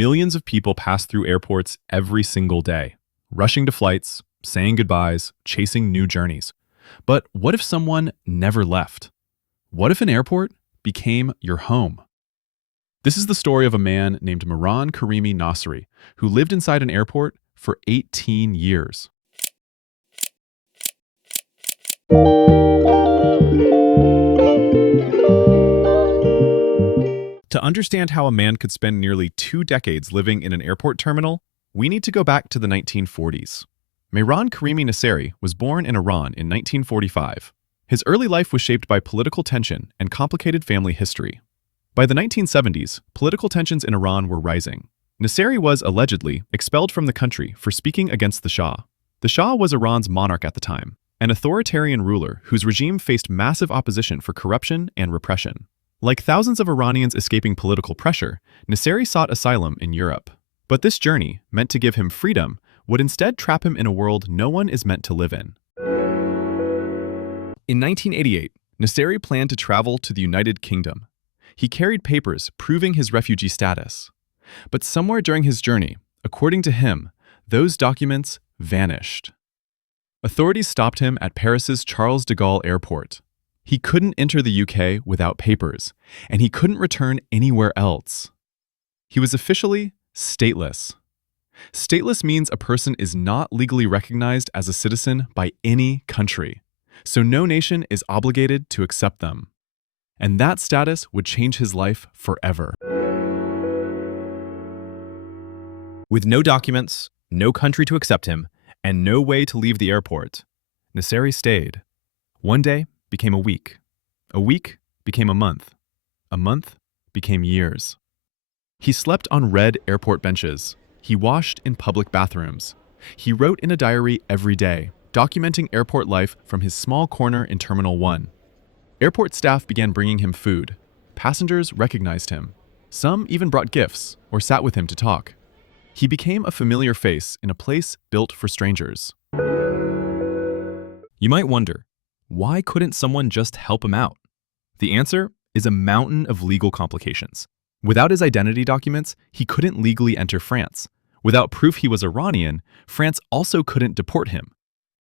Millions of people pass through airports every single day, rushing to flights, saying goodbyes, chasing new journeys. But what if someone never left? What if an airport became your home? This is the story of a man named Mehran Karimi Nasseri, who lived inside an airport for 18 years. To understand how a man could spend nearly 2 decades living in an airport terminal, we need to go back to the 1940s. Mehran Karimi Nasseri was born in Iran in 1945. His early life was shaped by political tension and complicated family history. By the 1970s, political tensions in Iran were rising. Nasseri was allegedly expelled from the country for speaking against the Shah. The Shah was Iran's monarch at the time, an authoritarian ruler whose regime faced massive opposition for corruption and repression. Like thousands of Iranians escaping political pressure, Nasseri sought asylum in Europe. But this journey, meant to give him freedom, would instead trap him in a world no one is meant to live in. In 1988, Nasseri planned to travel to the United Kingdom. He carried papers proving his refugee status. But somewhere during his journey, according to him, those documents vanished. Authorities stopped him at Paris's Charles de Gaulle Airport. He couldn't enter the UK without papers, and he couldn't return anywhere else. He was officially stateless. Stateless means a person is not legally recognized as a citizen by any country, so no nation is obligated to accept them. And that status would change his life forever. With no documents, no country to accept him, and no way to leave the airport, Nasseri stayed. One day became a week became a month became years. He slept on red airport benches. He washed in public bathrooms. He wrote in a diary every day, documenting airport life from his small corner in Terminal 1. Airport staff began bringing him food. Passengers recognized him. Some even brought gifts or sat with him to talk. He became a familiar face in a place built for strangers. You might wonder, why couldn't someone just help him out? The answer is a mountain of legal complications. Without his identity documents, he couldn't legally enter France. Without proof he was Iranian, France also couldn't deport him.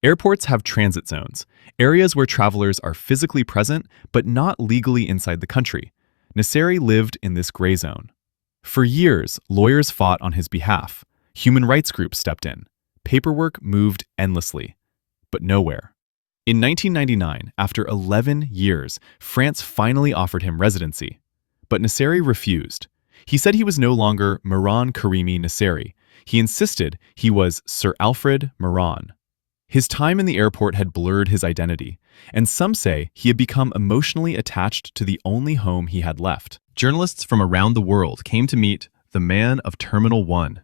Airports have transit zones, areas where travelers are physically present but not legally inside the country. Nasseri lived in this gray zone. For years, lawyers fought on his behalf. Human rights groups stepped in. Paperwork moved endlessly, but nowhere. In 1999, after 11 years, France finally offered him residency. But Nasseri refused. He said he was no longer Mehran Karimi Nasseri. He insisted he was Sir Alfred Mehran. His time in the airport had blurred his identity, and some say he had become emotionally attached to the only home he had left. Journalists from around the world came to meet the man of Terminal 1.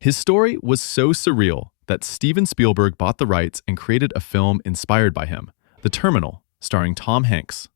His story was so surreal that Steven Spielberg bought the rights and created a film inspired by him, The Terminal, starring Tom Hanks.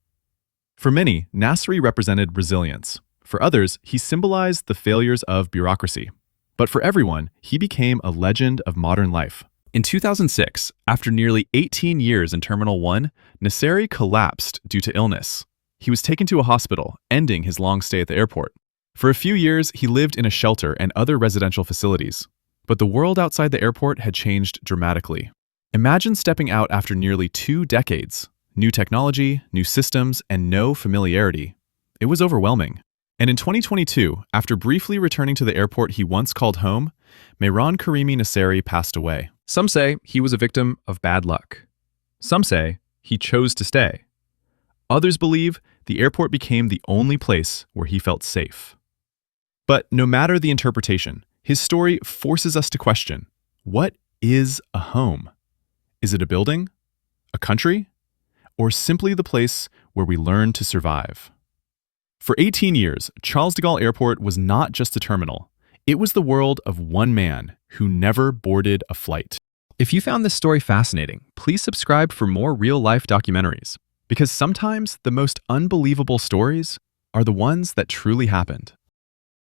For many, Nasseri represented resilience. For others, he symbolized the failures of bureaucracy. But for everyone, he became a legend of modern life. In 2006, after nearly 18 years in Terminal 1, Nasseri collapsed due to illness. He was taken to a hospital, ending his long stay at the airport. For a few years, he lived in a shelter and other residential facilities. But the world outside the airport had changed dramatically. Imagine stepping out after nearly 2 decades. New technology, new systems, and no familiarity. It was overwhelming. And in 2022, after briefly returning to the airport he once called home, Mehran Karimi Nasseri passed away. Some say he was a victim of bad luck. Some say he chose to stay. Others believe the airport became the only place where he felt safe. But no matter the interpretation, his story forces us to question, what is a home? Is it a building? A country? Or simply the place where we learn to survive? For 18 years, Charles de Gaulle Airport was not just a terminal. It was the world of one man who never boarded a flight. If you found this story fascinating, please subscribe for more real-life documentaries, because sometimes the most unbelievable stories are the ones that truly happened.